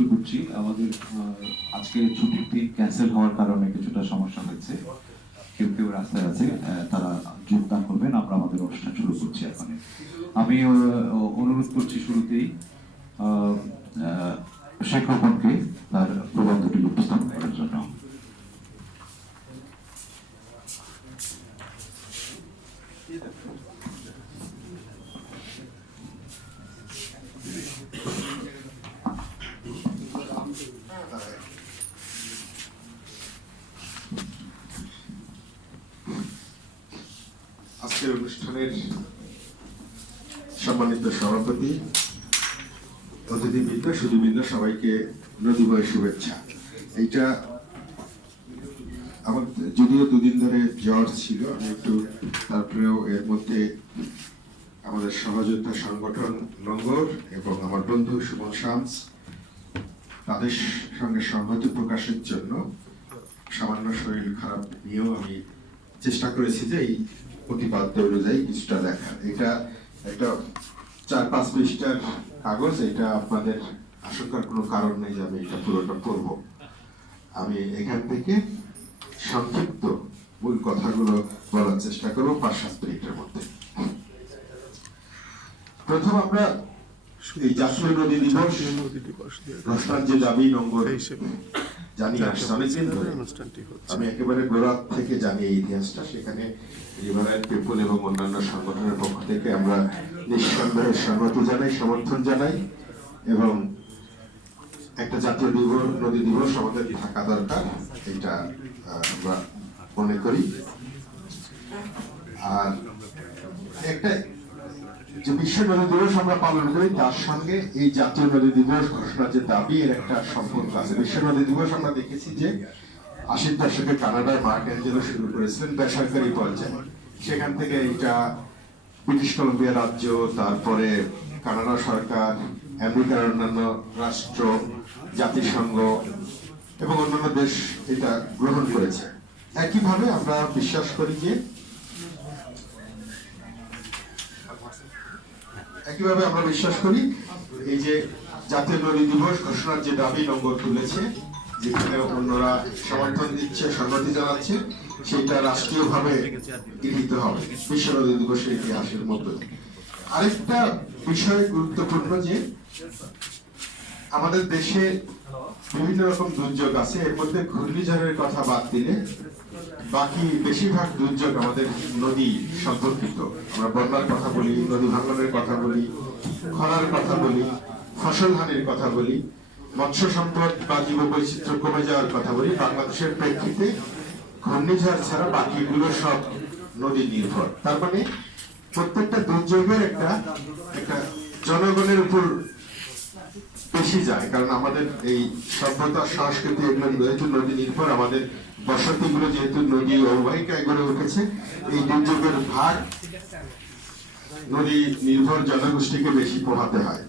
শুরু করছি। আমাদের আজকের ছুটির দিন ক্যান্সেল হওয়ার কারণে কিছুটা সমস্যা হয়েছে। কেউ কেউ রাস্তায় আছে, তারা যোগদান করবেন। আমরা আমাদের অনুষ্ঠান শুরু করছি এখন। আমি অনুরোধ করছি শুরুতেই শেখ খোকনকে তার প্রবন্ধটি উপস্থাপন করার জন্য। আজকের অনুষ্ঠানের সম্মানিত সভাপতি, অতিথিবৃন্দ, সুধীবৃন্দ, সবাইকে নদীময় শুভেচ্ছা। এইটা আমার যদিও দুদিন ধরে জ্বর ছিল, আমি একটু তারপরেও এর মধ্যে আমাদের সহযোদ্ধা সংগঠন লঙ্গর এবং আমার বন্ধু সুমন শামস, তাদের সঙ্গে সংহতি প্রকাশের জন্য সামান্য শরীর খারাপ নিয়েও আমি চেষ্টা করেছি যে এই প্রতিপাদ্য অনুযায়ী কিছুটা লেখা। এটা একটা 4-5 পৃষ্ঠার কাগজ। এটা আপনাদের আশঙ্কার কোনো কারণ নেই যে আমি এটা পুরোটা পড়ব। আমি এখান থেকে সংক্ষিপ্ত মূল কথাগুলো বলার চেষ্টা করবো 5-7 মিনিটের মধ্যে। প্রথম আমরা এই জাতীয় নদী দিবস ঘোষণার যে দাবি নম্বর জানিয়ে আসছে অনেকদিন ধরে। আমি একেবারে গোড়া থেকে জানি এই ইতিহাসটা। সেখানে রিভারাইট পিপল এবং অন্যান্য সংগঠনের পক্ষ থেকে আমরা নিঃসন্দেহে সংহতি জানাই, সমর্থন জানাই এবং একটা জাতীয় দিবস, নদী দিবস আমাদের থাকা দরকার, এটা আমরা মনে করি। আর একটা যে বিশ্ব নদী দিবস আমরা পালন করি, তার সঙ্গে এই জাতীয় নদী দিবস ঘোষণার যে দাবি, এর একটা সম্পর্ক আছে। বিশ্ব নদী দিবস আমরা দেখেছি যে 80-র দশকে কানাডার মার্ক অ্যাঞ্জেলো শুরু করেছিলেন বেসরকারি পর্যায়ে। সেখান থেকে এটা ব্রিটিশ কলম্বিয়া রাজ্য, তারপরে কানাডা সরকার, আমেরিকার অন্যান্য রাষ্ট্র, জাতিসংঘ এবং অন্যান্য দেশ এটা গ্রহণ করেছে। একইভাবে আমরা বিশ্বাস করি যে এই যে জাতীয় নদী দিবস ঘোষণার যে দাবি নম্বর তুলেছে, যেখানে অন্যরা সমর্থন দিচ্ছে, সম্মতি জানাচ্ছে, সেটা রাষ্ট্রীয়ভাবে গৃহীত হবে বিশ্ব নদী দিবসের ইতিহাসের মধ্যে। আরেকটা বিষয় গুরুত্বপূর্ণ যে আমাদের দেশে বিভিন্ন রকম দুর্যোগ আছে। এর মধ্যে ঘূর্ণিঝড়ের কথা বাদ দিলে বাকি বেশিরভাগ দুর্যোগ আমাদের নদী সম্পর্কিত। আমরা বন্যার কথা বলি, নদী ভাঙনের কথা বলি, খরার কথা বলি, ফসল হানির কথা বলি, মৎস্য সম্পদ বা জীববৈচিত্র্য কমে যাওয়ার কথা বলি। বাংলাদেশের প্রেক্ষিতে ঘূর্ণিঝড় ছাড়া বাকিগুলো সব নদী নির্ভর। তার মানে প্রত্যেকটা দুর্যোগের একটা জনগণের উপর বেশি যায়, কারণ আমাদের এই সভ্যতা, সংস্কৃতি এগুলো যেহেতু নদী নির্ভর, আমাদের বসতিগুলো যেহেতু নদী অববাহিকায় গড়ে উঠেছে, এই দুর্যোগের ভার নদী নির্ভর জনগোষ্ঠীকে বেশি পোহাতে হয়।